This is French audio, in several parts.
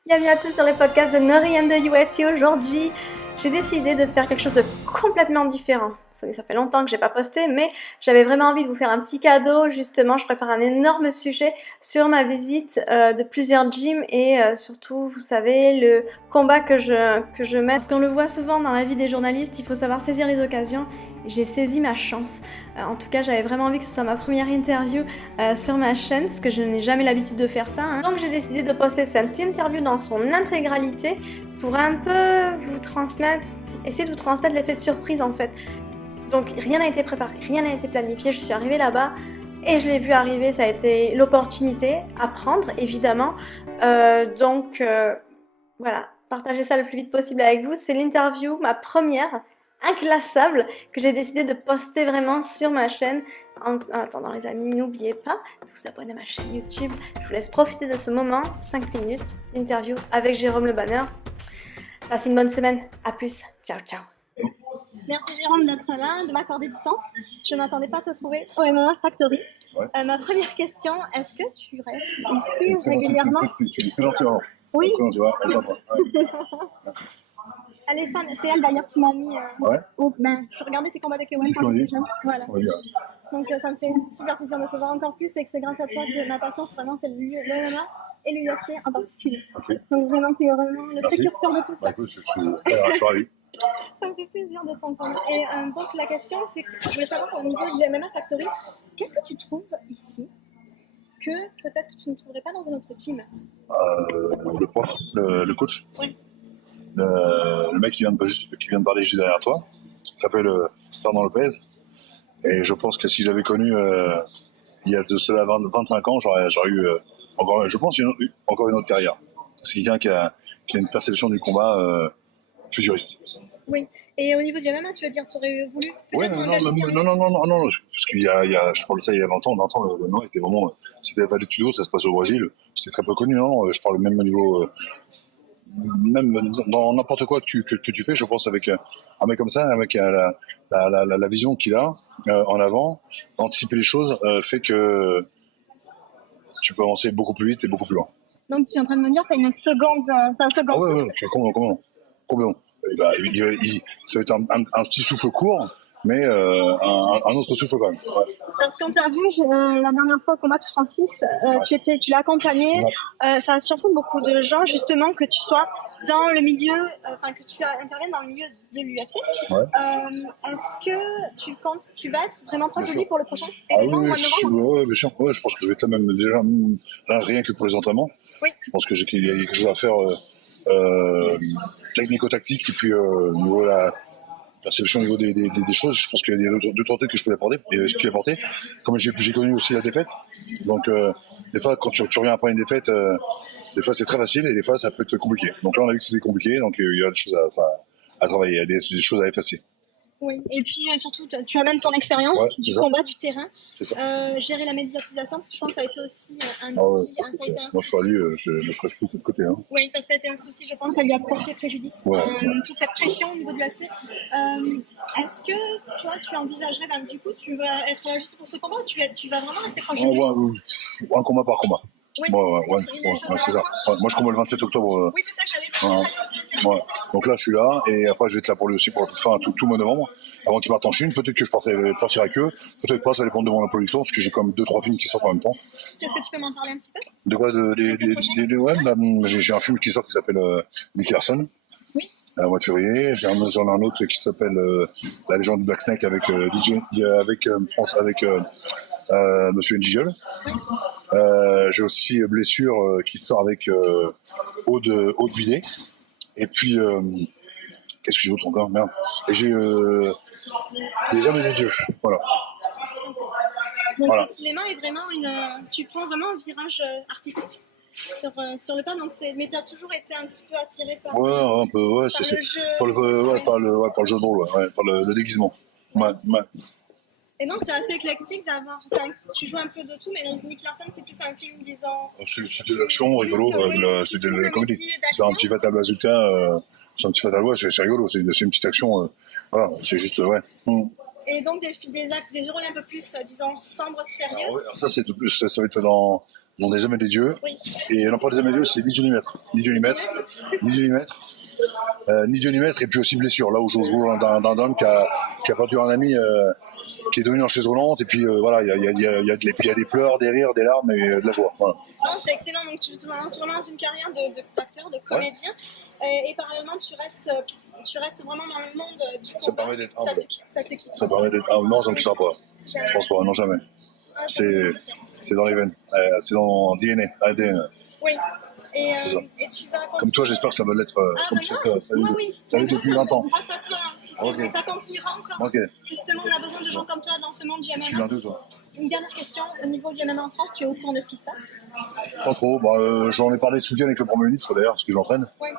Bienvenue à tous sur le podcast de Nori and the UFC. Aujourd'hui, j'ai décidé de faire quelque chose de complètement différent. Ça fait longtemps que j'ai pas posté, mais j'avais vraiment envie de vous faire un petit cadeau. Justement, je prépare un énorme sujet sur ma visite de plusieurs gyms et surtout, vous savez, le combat que je mets. Parce qu'on le voit souvent dans la vie des journalistes, il faut savoir saisir les occasions. J'ai saisi ma chance. En tout cas, j'avais vraiment envie que ce soit ma première interview sur ma chaîne, parce que je n'ai jamais l'habitude de faire ça. Donc j'ai décidé de poster cette interview dans son intégralité pour un peu vous transmettre, essayer de vous transmettre l'effet de surprise en fait. Donc rien n'a été préparé, rien n'a été planifié. Je suis arrivée là-bas et je l'ai vu arriver. Ça a été l'opportunité à prendre, évidemment. Voilà, partager ça le plus vite possible avec vous. C'est l'interview, ma première, inclassable, que j'ai décidé de poster vraiment sur ma chaîne. En attendant les amis, n'oubliez pas de vous abonner à ma chaîne YouTube. Je vous laisse profiter de ce moment, 5 minutes d'interview avec Jérôme Le Banner. Passez une bonne semaine, à plus, ciao ciao. Merci Jérôme d'être là, de m'accorder du temps. Je ne m'attendais pas à te trouver au MMA Factory. Ouais. Ma première question, est-ce que tu restes ici régulièrement? Tu es très gentil, hein. Oui. Tu vois, Elle est fan, c'est elle d'ailleurs qui m'a mis. Ouais. Je regardais tes combats de K1 quand j'étais jeune. Voilà. Ouais. Donc ça me fait super plaisir de te voir encore plus et que c'est grâce à toi que ma passion c'est vraiment le MMA et le UFC en particulier. Okay. Donc vraiment tu es vraiment le précurseur de tout ça. Bah, écoute, je suis ravi. Ça me fait plaisir de t'entendre. Et donc la question c'est que je voulais savoir au niveau du MMA Factory, qu'est-ce que tu trouves ici que peut-être que tu ne trouverais pas dans un autre team? Le prof, le coach. Ouais. Le mec qui vient de parler juste derrière toi s'appelle Fernand Lopez. Et je pense que si j'avais connu il y a de cela 25 ans, j'aurais eu encore, je pense, encore une autre carrière. C'est quelqu'un qui a une perception du combat futuriste. Oui. Et au niveau du MMA, tu veux dire, tu aurais voulu Oui, non, parce qu'il y a, je parle de ça il y a 20 ans, le nom était vraiment, c'était Vale Tudo, ça se passe au Brésil, c'était très peu connu, non, je parle même au niveau, même dans n'importe quoi que tu fais, je pense avec un mec comme ça, un mec qui a la vision qu'il a en avant, anticiper les choses fait que tu peux avancer beaucoup plus vite et beaucoup plus loin. Donc tu es en train de me dire que tu as un second souffle. Oui, complètement. Ça va être un petit souffle court, mais un autre souffle quand même. Ouais. Parce qu'on t'a vu la dernière fois au combat de Francis, tu l'as accompagné. Ouais. Ça a surpris beaucoup de gens justement que tu sois dans le milieu, que tu interviennes dans le milieu de l'UFC. Ouais. Est-ce que tu vas être vraiment proche de lui pour le prochain événement au mois de novembre? Oui, bien sûr. Ouais, je pense que je vais être là même déjà, rien que pour les entraînements. Oui. Je pense qu'il y a quelque chose à faire technico-tactique et puis au niveau de la perception au niveau des choses. Je pense qu'il y a deux trois trucs que je peux apporter et ce qu'il a apporté. Comme j'ai connu aussi la défaite, donc des fois quand tu reviens après une défaite, des fois c'est très facile et des fois ça peut être compliqué. Donc là on a vu que c'était compliqué, donc il y a des choses à travailler, il y a des choses à effacer. Oui, et puis surtout, tu amènes ton expérience du combat, du terrain, gérer la médiatisation, parce que je pense que ça a été aussi ça a été un souci. Moi, je suis allé, je laisse rester de côté. Hein. Oui, parce que ça a été un souci, je pense, ça lui a porté préjudice. Toute cette pression au niveau de l'UFC. Est-ce que toi, tu envisagerais, du coup, tu vas être là juste pour ce combat ou tu vas vraiment rester proche de lui? Un combat par combat. Oui, c'est ça. Moi, je combats le 27 octobre. Oui, c'est ça que j'allais dire. Donc là, je suis là, et après, je vais être là pour lui aussi pour faire tout mois de novembre, avant qu'il parte en Chine. Peut-être que je partirai avec eux, peut-être pas, ça dépend de mon emploi du temps, parce que j'ai quand même 2-3 films qui sortent en même temps. Est-ce que tu peux m'en parler un petit peu? De quoi j'ai un film qui sort qui s'appelle Nick Larson. Oui. Au mois de février. J'en ai un autre qui s'appelle La légende du Black Snake avec Monsieur Ndiol. Oui. J'ai aussi Blessure qui sort avec Aude Bidet. Et puis, qu'est-ce que j'ai d'autre encore? Merde. Et j'ai Les Hommes et les Dieux. Voilà. Donc le cinéma est vraiment tu prends vraiment un virage artistique sur le pas, donc mais tu as toujours été un petit peu attiré par un peu, par le jeu. Par le jeu de rôle, par le déguisement. Ouais. Et donc c'est assez éclectique tu joues un peu de tout, mais Nick Larson c'est plus un film, disons. C'est de l'action rigolo, c'est de la comédie. C'est un petit Fatal Bazooka, c'est un petit Fatal, c'est rigolo, c'est une petite action, voilà, c'est juste, ouais. Et donc des rôles un peu plus, disons, sombres, sérieux. Alors ça c'est plus, ça va être dans Non, des hommes et des dieux. Oui. Et non, pas des hommes et des dieux, c'est ni Dieu ni maître. Ni Dieu ni maître. Ni Dieu ni maître. Ni Dieu ni maître, et puis aussi blessure. Là où je joue d'un homme qui a perdu un ami, qui est devenu en chaise roulante, et puis voilà, il y a des pleurs, des rires, des larmes et de la joie. Voilà. Non, c'est excellent, donc tu te lances vraiment dans une carrière d'acteur, de comédien, et parallèlement tu restes vraiment dans le monde du combat. Ça permet d'être humble. Ça te quitte. Ça permet d'être humble. Non, ça ne me quittera pas. Je pense pas, non, jamais. C'est dans les veines, c'est dans DNA, ADN. Oui. Et C'est ça. et tu vas continuer. Comme toi, j'espère que ça va l'être. Comme moi, ça moi, oui. Ça l'est depuis 20 ans. Grâce à toi, tu sais, Ok. mais ça continuera encore. Ok. Justement, on a besoin de gens comme toi dans ce monde du Je suis MMA. l'un d'eux, toi. Une dernière question, au niveau du MMA en France, tu es au courant de ce qui se passe? Pas trop. J'en ai parlé ce week-end avec le Premier ministre d'ailleurs, parce que j'entraîne. Oui.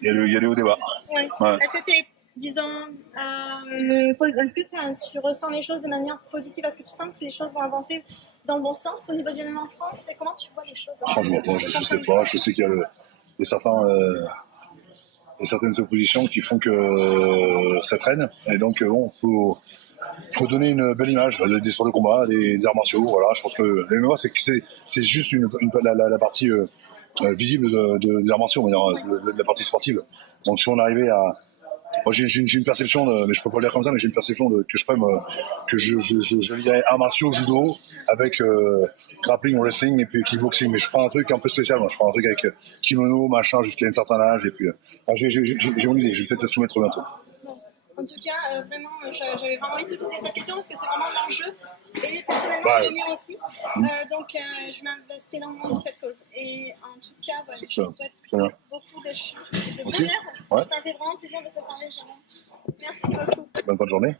Il y a des hauts débats. Ouais. Ouais. Est-ce que tu es, disons, est-ce que tu ressens les choses de manière positive? Est-ce que tu sens que les choses vont avancer dans le bon sens au niveau du MMA en France? Et comment tu vois les choses? Franchement, je sais pas. Je sais qu'il y a certaines oppositions qui font que ça traîne. Et donc, bon, faut donner une belle image des sports de combat, des arts martiaux. Voilà, je pense que le MMA, c'est juste la partie visible des arts martiaux, on va dire, de la partie sportive. Donc, si on arrivait à. Moi, j'ai une perception, mais je peux pas le dire comme ça, mais j'ai une perception que je lirais arts martiaux, judo, avec grappling, wrestling et puis kickboxing. Mais je ferai un truc un peu spécial, moi. Je ferai un truc avec kimono, machin, jusqu'à un certain âge. Et puis, j'ai une idée, je vais peut-être la soumettre bientôt. En tout cas, vraiment, j'avais vraiment envie de te poser cette question parce que c'est vraiment l'enjeu. Et personnellement, Ouais. c'est le mien aussi. Donc, je m'investis énormément dans cette cause. Et en tout cas, je te souhaite beaucoup de chance et de bonheur. Ouais. Ça fait vraiment plaisir de te parler, Jérôme. Merci beaucoup. Bonne journée.